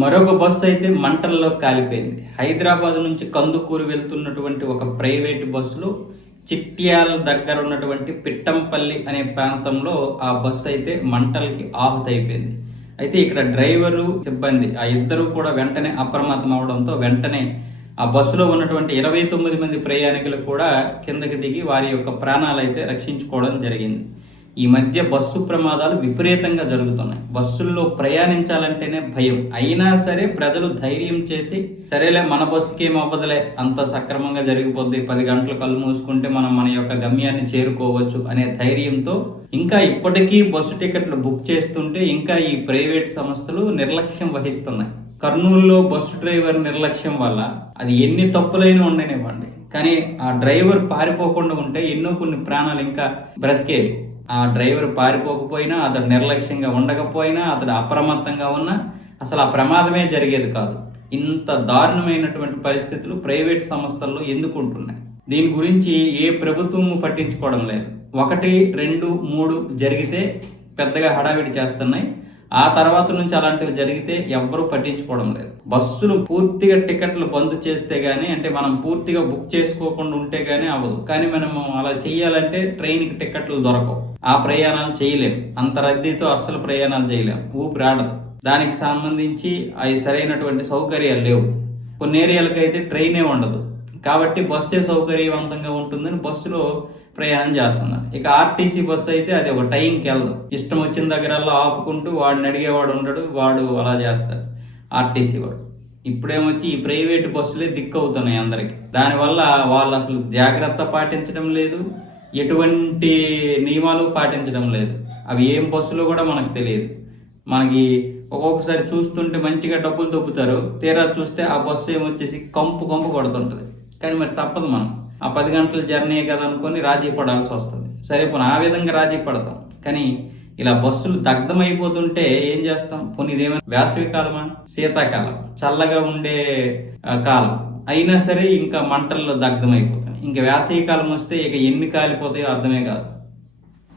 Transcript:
మరొక బస్సు అయితే మంటల్లో కాలిపోయింది. హైదరాబాద్ నుంచి కందుకూరు వెళ్తున్నటువంటి ఒక ప్రైవేట్ బస్సులో చిట్యాల దగ్గర ఉన్నటువంటి పిట్టంపల్లి అనే ప్రాంతంలో ఆ బస్సు అయితే మంటలకి ఆహుతైపోయింది. అయితే ఇక్కడ డ్రైవరు సిబ్బంది ఆ ఇద్దరు కూడా వెంటనే అప్రమత్తం అవడంతో వెంటనే ఆ బస్సులో ఉన్నటువంటి ఇరవై తొమ్మిది మంది ప్రయాణికులు కూడా కిందకి దిగి వారి యొక్క ప్రాణాలు అయితే రక్షించుకోవడం జరిగింది. ఈ మధ్య బస్సు ప్రమాదాలు విపరీతంగా జరుగుతున్నాయి. బస్సుల్లో ప్రయాణించాలంటేనే భయం. అయినా సరే ప్రజలు ధైర్యం చేసి సరేలే మన బస్సుకి ఏం అవ్వదులే అంత సక్రమంగా జరిగిపోద్ది పది గంటలు కళ్ళు మూసుకుంటే మనం మన యొక్క గమ్యాన్ని చేరుకోవచ్చు అనే ధైర్యంతో ఇంకా ఇప్పటికీ బస్సు టికెట్లు బుక్ చేస్తుంటే ఇంకా ఈ ప్రైవేట్ సంస్థలు నిర్లక్ష్యం వహిస్తున్నాయి. కర్నూలులో బస్సు డ్రైవర్ నిర్లక్ష్యం వల్ల అది ఎన్ని తప్పులైనా ఉండనివ్వండి. కానీ ఆ డ్రైవర్ పారిపోకుండా ఉంటే ఎన్నో కొన్ని ప్రాణాలు ఇంకా బ్రతికేవి. ఆ డ్రైవర్ పారిపోకపోయినా అతడు నిర్లక్ష్యంగా ఉండకపోయినా అతడు అప్రమత్తంగా ఉన్నా అసలు ఆ ప్రమాదమే జరిగేది కాదు. ఇంత దారుణమైనటువంటి పరిస్థితులు ప్రైవేట్ సంస్థల్లో ఎందుకు ఉంటున్నాయి? దీని గురించి ఏ ప్రభుత్వము పట్టించుకోవడం లేదు. ఒకటి రెండు మూడు జరిగితే పెద్దగా హడావిడి చేస్తున్నాయి. ఆ తర్వాత నుంచి అలాంటివి జరిగితే ఎవ్వరూ పట్టించుకోవడం లేదు. బస్సులు పూర్తిగా టికెట్లు బంద్ చేస్తే కానీ అంటే మనం పూర్తిగా బుక్ చేసుకోకుండా ఉంటే కానీ అవ్వదు. కానీ మనము అలా చేయాలంటే ట్రైన్కి టికెట్లు దొరకవు. ఆ ప్రయాణాలు చేయలేం. అంత రద్దీతో అస్సలు ప్రయాణాలు చేయలేం. ఊపిరాడదు. దానికి సంబంధించి అవి సరైనటువంటి సౌకర్యాలు లేవు. కొన్ని ఏరియాలకు అయితే ట్రైనే ఉండదు. కాబట్టి బస్సే సౌకర్యవంతంగా ఉంటుందని బస్సులో ప్రయాణం చేస్తున్నారు. ఇక ఆర్టీసీ బస్సు అయితే అది ఒక టైంకి వెళ్ళదు ఇష్టం వచ్చిన దగ్గరల్లో ఆపుకుంటూ వాడిని అడిగేవాడు ఉండడు వాడు అలా చేస్తాడు ఆర్టీసీ వాడు. ఇప్పుడేమొచ్చి ఈ ప్రైవేట్ బస్సులే దిక్కు అవుతున్నాయి అందరికి. దానివల్ల వాళ్ళు అసలు జాగ్రత్త పాటించడం లేదు. ఎటువంటి నియమాలు పాటించడం లేదు. అవి ఏం బస్సులో కూడా మనకు తెలియదు. మనకి ఒక్కొక్కసారి చూస్తుంటే మంచిగా డబ్బులు దొబ్బుతారు. తీరా చూస్తే ఆ బస్సు ఏమొచ్చేసి కంపు కంపు కొడుతుంటుంది. కానీ మరి తప్పదు మనం. ఆ పది గంటల జర్నీ కదా అనుకొని రాజీ పడాల్సి వస్తుంది. సరే పోనీ ఆ విధంగా రాజీ పడతాం. కానీ ఇలా బస్సులు దగ్ధమైపోతుంటే ఏం చేస్తాం? పోనీ ఇదేమైనా వేసవి కాలమా? శీతాకాలం. చల్లగా ఉండే కాలం. అయినా సరే ఇంకా మంటల్లో దగ్ధమైపోతాయి ఇంకా వేసవి కాలం వస్తే ఇక ఎన్ని కాలిపోతాయో అర్థమే కాదు.